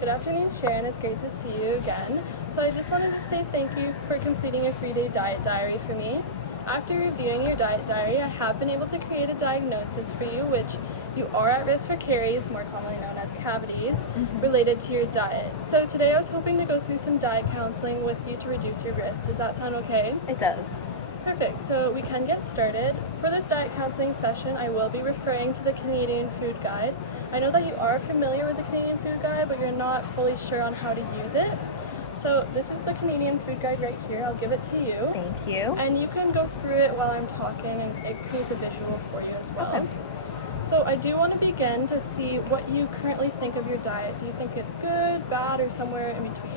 Good afternoon, Sharon. It's great to see you again. So I just wanted to say thank you for completing a 3-day diet diary for me. After reviewing your diet diary, I have been able to create a diagnosis for you, which you are at risk for caries, more commonly known as cavities, related to your diet. So today I was hoping to go through some diet counseling with you to reduce your risk. Does that sound okay? It does. Perfect, so we can get started. For this diet counseling session, I will be referring to the Canadian Food Guide. I know that you are familiar with the Canadian Food Guide, but you're not fully sure on how to use it. So this is the Canadian Food Guide right here. I'll give it to you. Thank you. And you can go through it while I'm talking, and it creates a visual for you as well. Okay. So I do want to begin to see what you currently think of your diet. Do you think it's good, bad, or somewhere in between?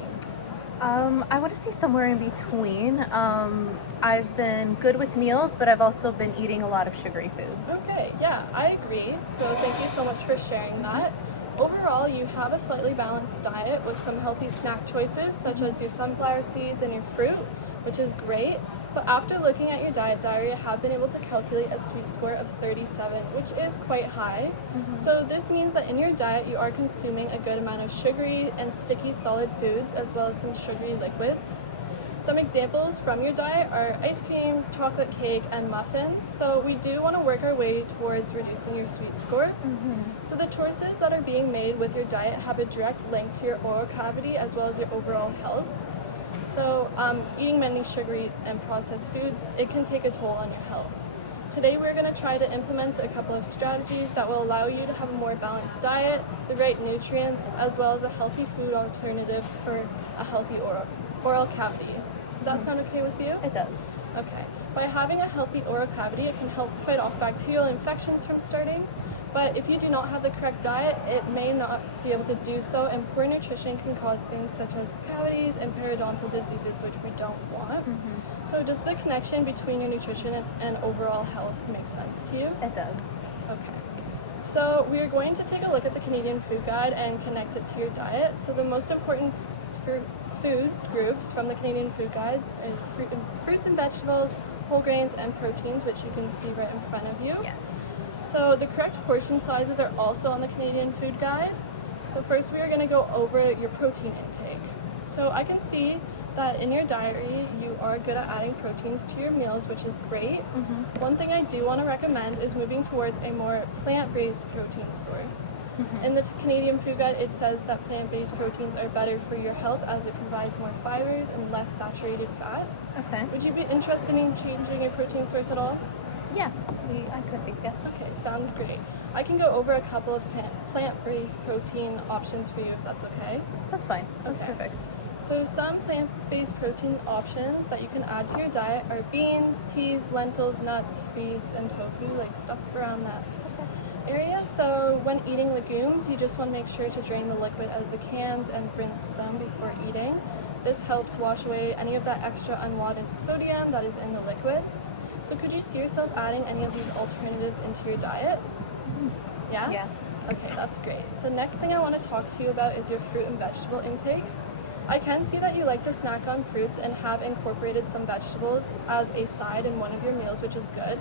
I want to say somewhere in between. I've been good with meals, but I've also been eating a lot of sugary foods. Okay, yeah, I agree. So thank you so much for sharing that. Overall, you have a slightly balanced diet with some healthy snack choices, such as your sunflower seeds and your fruit, which is great. But after looking at your diet diary, I have been able to calculate a sweet score of 37, which is quite high. So this means that in your diet, you are consuming a good amount of sugary and sticky solid foods, as well as some sugary liquids. Some examples from your diet are ice cream, chocolate cake, and muffins. So we do want to work our way towards reducing your sweet score. So the choices that are being made with your diet have a direct link to your oral cavity as well as your overall health. So eating many sugary and processed foods, it can take a toll on your health. Today we're going to try to implement a couple of strategies that will allow you to have a more balanced diet, the right nutrients, as well as a healthy food alternatives for a healthy oral cavity. Does that sound okay with you? It does. Okay. By having a healthy oral cavity, it can help fight off bacterial infections from starting. But if you do not have the correct diet, it may not be able to do so, and poor nutrition can cause things such as cavities and periodontal diseases, which we don't want. So does the connection between your nutrition and overall health make sense to you? It does. Okay. So we are going to take a look at the Canadian Food Guide and connect it to your diet. So the most important food groups from the Canadian Food Guide is fruits and vegetables, whole grains, and proteins, which you can see right in front of you. Yes. So the correct portion sizes are also on the Canadian Food Guide. So first we are going to go over your protein intake. So I can see that in your diary you are good at adding proteins to your meals, which is great. One thing I do want to recommend is moving towards a more plant-based protein source. In the Canadian Food Guide, it says that plant-based proteins are better for your health as it provides more fibers and less saturated fats. Okay. Would you be interested in changing your protein source at all? Yeah, I could be. Yes. Okay, sounds great. I can go over a couple of plant-based protein options for you if that's okay. That's fine. That's Okay. perfect. So some plant-based protein options that you can add to your diet are beans, peas, lentils, nuts, seeds, and tofu, like stuff around that area. So when eating legumes, you just want to make sure to drain the liquid out of the cans and rinse them before eating. This helps wash away any of that extra unwanted sodium that is in the liquid. So could you see yourself adding any of these alternatives into your diet? Yeah? Yeah. Okay, that's great. So next thing I want to talk to you about is your fruit and vegetable intake. I can see that you like to snack on fruits and have incorporated some vegetables as a side in one of your meals, which is good.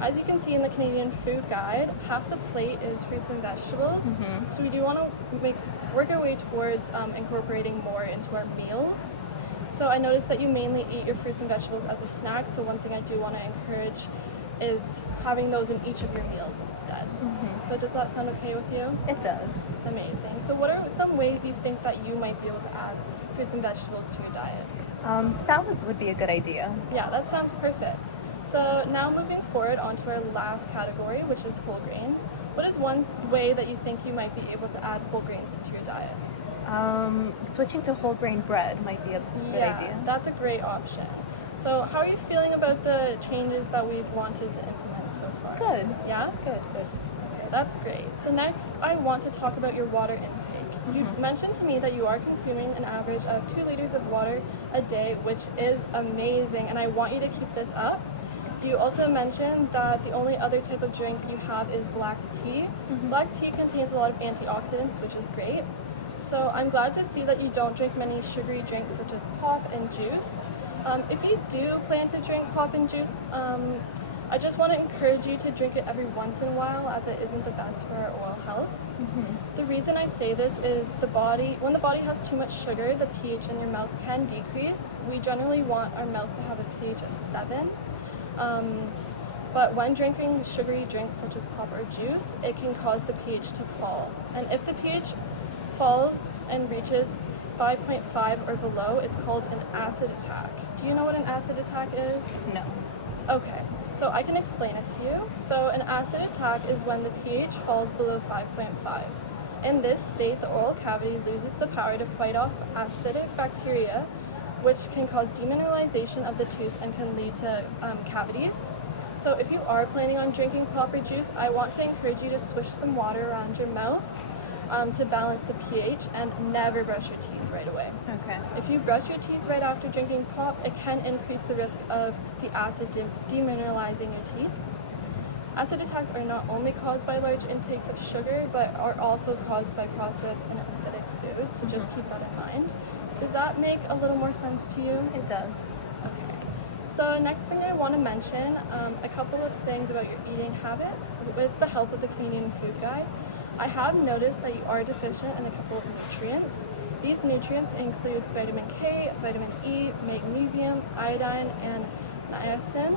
As you can see in the Canadian Food Guide, half the plate is fruits and vegetables. So we do want to work our way towards incorporating more into our meals. So I noticed that you mainly eat your fruits and vegetables as a snack, so one thing I do want to encourage is having those in each of your meals instead. So does that sound okay with you? It does. Amazing. So what are some ways you think that you might be able to add fruits and vegetables to your diet? Salads would be a good idea. Yeah, that sounds perfect. So now moving forward onto our last category, which is whole grains. What is one way that you think you might be able to add whole grains into your diet? Switching to whole grain bread might be a good idea. That's a great option. So how are you feeling about the changes that we've wanted to implement so far? Good. Yeah? Good. Okay, that's great. So next, I want to talk about your water intake. You mentioned to me that you are consuming an average of 2 liters of water a day, which is amazing, and I want you to keep this up. You also mentioned that the only other type of drink you have is black tea. Black tea contains a lot of antioxidants, which is great. So I'm glad to see that you don't drink many sugary drinks such as pop and juice. If you do plan to drink pop and juice, I just want to encourage you to drink it every once in a while, as it isn't the best for our oral health. The reason I say this is when the body has too much sugar, the pH in your mouth can decrease. We generally want our mouth to have a pH of 7. But when drinking sugary drinks such as pop or juice, it can cause the pH to fall. And if the pH falls and reaches 5.5 or below, it's called an acid attack. Do you know what an acid attack is? No. Okay, so I can explain it to you. So an acid attack is when the pH falls below 5.5. In this state, the oral cavity loses the power to fight off acidic bacteria, which can cause demineralization of the tooth and can lead to cavities. So if you are planning on drinking pop or juice, I want to encourage you to swish some water around your mouth to balance the pH, and never brush your teeth right away. Okay. If you brush your teeth right after drinking pop, it can increase the risk of the acid demineralizing your teeth. Acid attacks are not only caused by large intakes of sugar, but are also caused by processed and acidic food, so just keep that in mind. Does that make a little more sense to you? It does. Okay. So next thing I want to mention, a couple of things about your eating habits with the help of the Canadian Food Guide. I have noticed that you are deficient in a couple of nutrients. These nutrients include vitamin K, vitamin E, magnesium, iodine, and niacin.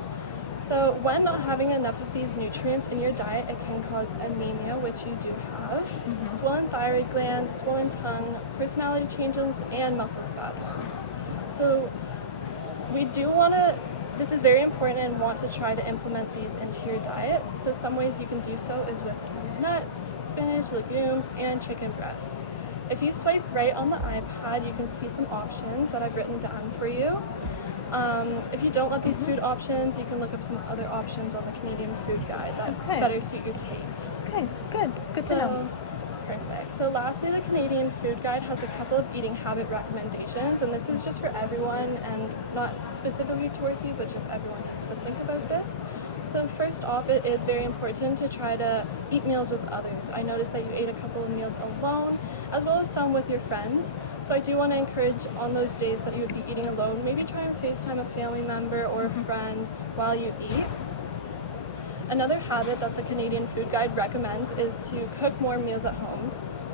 So when not having enough of these nutrients in your diet, it can cause anemia, which you do have, swollen thyroid glands, swollen tongue, personality changes, and muscle spasms. So this is very important and want to try to implement these into your diet. So some ways you can do so is with some nuts, spinach, legumes, and chicken breasts. If you swipe right on the iPad, you can see some options that I've written down for you. If you don't love these food options, you can look up some other options on the Canadian Food Guide that better suit your taste. Okay, good. Good to know. Perfect. So lastly, the Canadian Food Guide has a couple of eating habit recommendations, and this is just for everyone and not specifically towards you, but just everyone needs to think about this. So first off, it is very important to try to eat meals with others. I noticed that you ate a couple of meals alone, as well as some with your friends. So I do want to encourage on those days that you would be eating alone, maybe try and FaceTime a family member or a friend while you eat. Another habit that the Canadian Food Guide recommends is to cook more meals at home.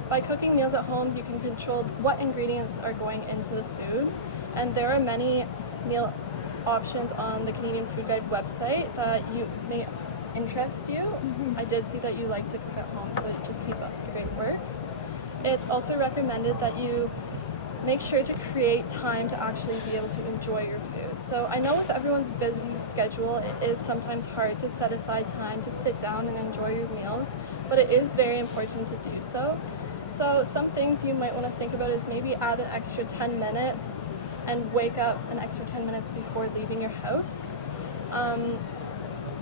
By cooking meals at home, you can control what ingredients are going into the food, and there are many meal options on the Canadian Food Guide website that may interest you. I did see that you like to cook at home, so just keep up the great work. It's also recommended that you make sure to create time to actually be able to enjoy your food. So I know with everyone's busy schedule, it is sometimes hard to set aside time to sit down and enjoy your meals, but it is very important to do so. So some things you might want to think about is maybe add an extra 10 minutes and wake up an extra 10 minutes before leaving your house.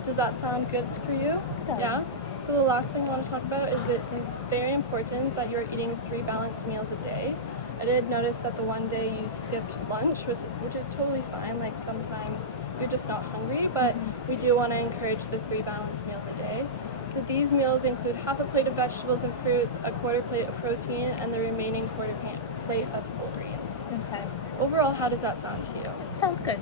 Does that sound good for you? It does. Yeah? So the last thing I want to talk about is it is very important that you're eating 3 balanced meals a day. I did notice that the one day you skipped lunch, which is totally fine. Like sometimes you're just not hungry, but we do want to encourage the 3 balanced meals a day. So these meals include half a plate of vegetables and fruits, a quarter plate of protein, and the remaining quarter plate of whole grains. Okay. Overall, how does that sound to you? Sounds good.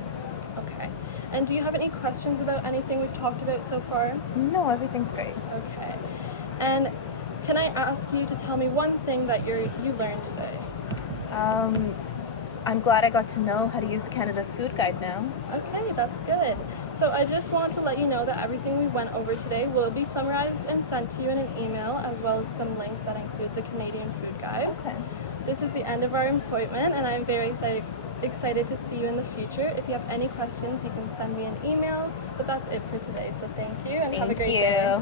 Okay. And do you have any questions about anything we've talked about so far? No, everything's great. Okay. And can I ask you to tell me one thing that you learned today? I'm glad I got to know how to use Canada's Food Guide now. Okay, that's good. So I just want to let you know that everything we went over today will be summarized and sent to you in an email, as well as some links that include the Canadian Food Guide. Okay. This is the end of our appointment, and I'm very excited to see you in the future. If you have any questions, you can send me an email, but that's it for today. So thank you, and have a great day.